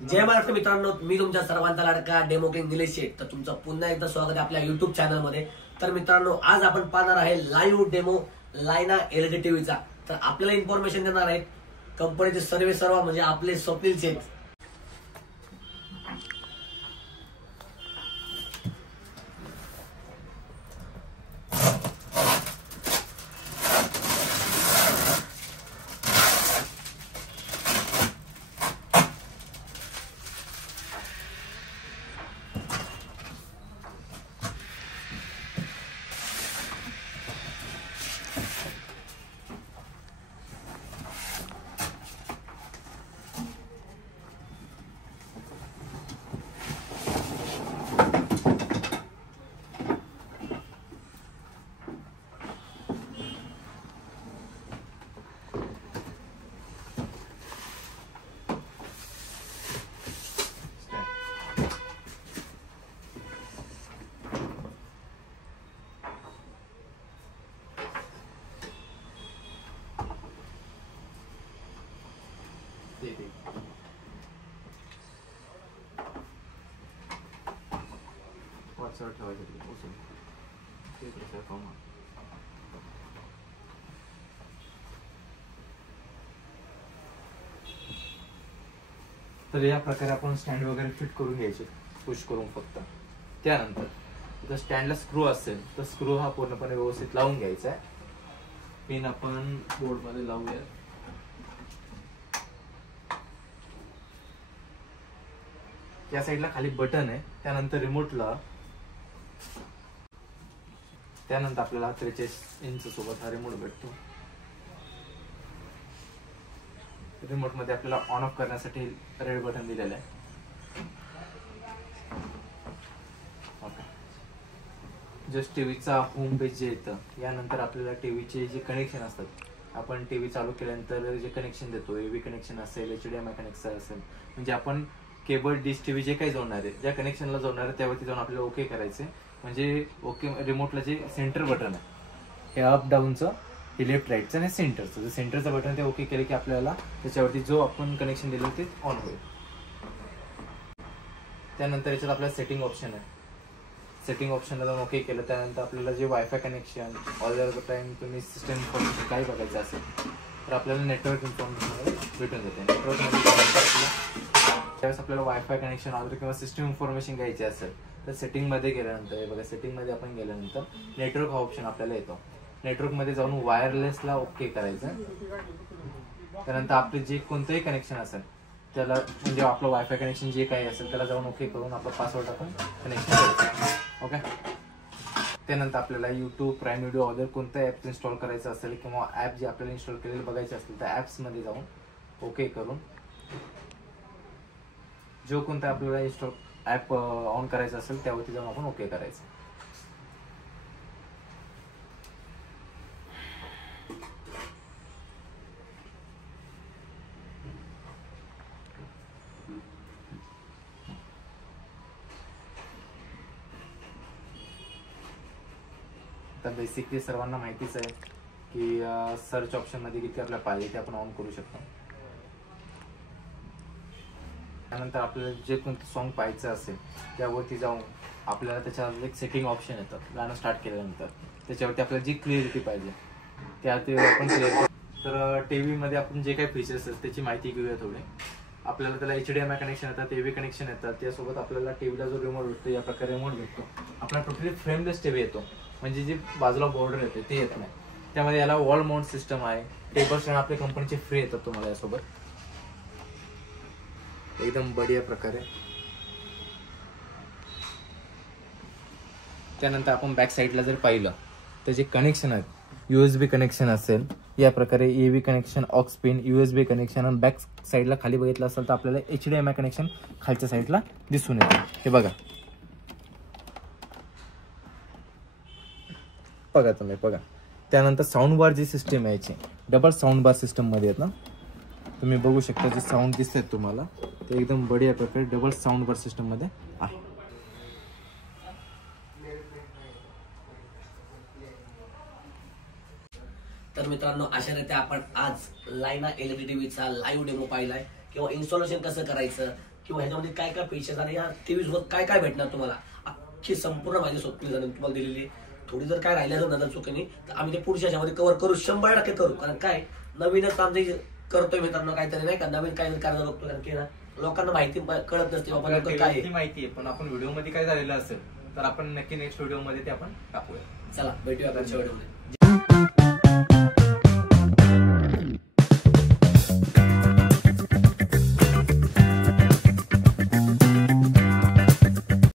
जय महाराष्ट्र मित्रांनो, मी तुमच्या सर्वांचा लाडका डेमो किंग निलेश शेठ. तर तुमचं पुन्हा एकदा स्वागत आहे आपल्या युट्यूब चॅनल मध्ये. तर मित्रांनो, आज आपण पाहणार आहे लाईव्ह डेमो लायना एलईडी टीव्हीचा. तर आपल्याला इन्फॉर्मेशन देणार आहेत कंपनीचे सर्व म्हणजे आपले स्वप्नील शेठ. तर या प्रकारे आपण स्टँड वगैरे फिट करून घ्यायचे, पुश करून फक्त. त्यानंतर जर स्टँडला स्क्रू असेल तर स्क्रू हा पूर्णपणे व्यवस्थित लावून घ्यायचा आहे. पिन आपण बोर्ड मध्ये लावूया. या साईडला खाली बटन आहे, त्यानंतर रिमोटला, त्यानंतर आपल्याला 43 इंच सोबत हा रिमोट भेटतो. रिमोट मध्ये आपल्याला ऑन ऑफ करण्यासाठी रेड बटन दिलेलं आहे. जस्ट टीव्हीचा होम पेज जे येतं, यानंतर आपल्याला टीव्हीचे जे कनेक्शन असतात, आपण टीव्ही चालू केल्यानंतर जे कनेक्शन देतो, एव्ही कनेक्शन असेल, HDMI कनेक्शन असेल, म्हणजे आपण केबल डिश टीव्ही जे काही जोडणार आहे, ज्या कनेक्शनला जोडणार आहे त्यावरती जाऊन आपल्याला ओके करायचे. म्हणजे ओके रिमोटला जे सेंटर बटन आहे, हे अप डाऊनचं, हे लेफ्ट राईटचं आणि सेंटरचं, जे सेंटरचं बटन ते ओके केलं की आपल्याला त्याच्यावरती जो आपण कनेक्शन दिलं ते ऑन होईल. त्यानंतर याच्यात आपल्याला सेटिंग ऑप्शन आहे. सेटिंग ऑप्शनला जाऊन ओके केलं, त्यानंतर आपल्याला जे wifi connection, all the time तुम्ही सिस्टम इन्फॉर्मेशन काही बघायचं असेल तर आपल्याला नेटवर्क इन्फॉर्मेशन भेटून जाते. नेटवर्कमध्ये त्यावेळेस आपल्याला वायफाय कनेक्शन ऑर्डर किंवा सिस्टम इन्फॉर्मेशन घ्यायची असेल तर सेटिंगमध्ये गेल्यानंतर, बघा सेटिंगमध्ये आपण गेल्यानंतर नेटवर्क हा ऑप्शन आपल्याला येतो. नेटवर्कमध्ये जाऊन वायरलेसला ओके करायचं. त्यानंतर आपले जे कोणतंही कनेक्शन असेल त्याला, म्हणजे आपलं वायफाय कनेक्शन जे काही असेल त्याला जाऊन ओके करून आपला पासवर्ड आपण कनेक्शन करायचं. ओके. त्यानंतर आपल्याला यूट्यूब, प्राईम व्हिडिओ ऑर्डर कोणतं ॲप इन्स्टॉल करायचं असेल किंवा ॲप जे आपल्याला इन्स्टॉल केलेले बघायचे असतील तर ॲप्समध्ये जाऊन ओके करून जो कोणता आपल्याला इन्स्टॉल ॲप ऑन करायचं असेल त्यावरती जाऊन आपण ओके करायचं. तर बेसिकली सर्वांना माहितीच आहे की सर्च ऑप्शन मध्ये किती आपल्याला पाहिजे ते आपण ऑन करू शकतो. त्यानंतर आपल्याला जे कोणतं सॉन्ग पाहायचं असेल त्यावरती जाऊन आपल्याला त्याच्यावर एक सेटिंग ऑप्शन येतं. गाणं स्टार्ट केल्यानंतर त्याच्यावरती आपल्याला जी क्लिअरिटी पाहिजे त्यात आपण क्लिअर. तर टीव्हीमध्ये आपण जे काही फीचर्स आहेत त्याची माहिती घेऊया थोडी. आपल्याला त्याला HDMI कनेक्शन येतात, एव्ही कनेक्शन येतात. त्यासोबत आपल्याला टीव्हीला जो रिमोट भेटतो या प्रकारे रिमोट भेटतो. आपला टोटली फ्रेमलेस टीव्ही येतो, म्हणजे जी बाजूला बॉर्डर येते ते येत नाही. त्यामध्ये याला वॉल माउंट सिस्टम आहे. टेबल स्टँड आपल्या कंपनीचे फ्री येतात तुम्हाला यासोबत, एकदम बढिया प्रकारे. त्यानंतर आपण बॅक साईडला जर पाहिलं तर जे कनेक्शन आहेत, USB कनेक्शन असेल, या प्रकारे AV connection, aux pin, USB connection, आणि बॅक साईडला खाली बघितलं असेल तर आपल्याला HDMI कनेक्शन खालच्या साईडला दिसून येते. हे बघा तुम्ही बघा. त्यानंतर साऊंड बार जी सिस्टम आहे याची डबल साऊंड बार सिस्टम मध्ये आहेत ना, तुम्ही बघू शकता. जे साऊंड दिसतात तुम्हाला ते एकदम बढिया प्रकारे डबल साऊंड बार सिस्टम मध्ये आहे. तर मित्रांनो, अशा रीते आपण आज लायना एलईडी टीव्हीचा लाईव्ह डेमो पाहिलाय, किंवा इन्स्टॉलेशन कसं करायचं, किंवा ह्याच्यामध्ये काय काय फीचर्स आणि या टीव्ही सोबत काय काय भेटणार तुम्हाला, अख्खी संपूर्ण माहिती स्वप्नील जाधव तुम्हाला दिलेली आहे. थोडी जर काय राहिल्या जर नजर चुकीने तर आम्ही ते पुढच्या ह्याच्यामध्ये कव्हर करू, 100% करू. कारण काय नवीनच आमचे करतोय मित्रांनो काहीतरी नाही का, नवीन काय करायला बघतो. कारण की ना लोकांना माहिती कळत नसते बाबा नेमकं काय आहे. माहिती आहे पण आपण व्हिडिओ मध्ये काय झालेलं असेल तर आपण नक्की नेक्स्ट व्हिडिओ मध्ये ते आपण टाकूया. चला भेटूया पुढच्या व्हिडिओमध्ये.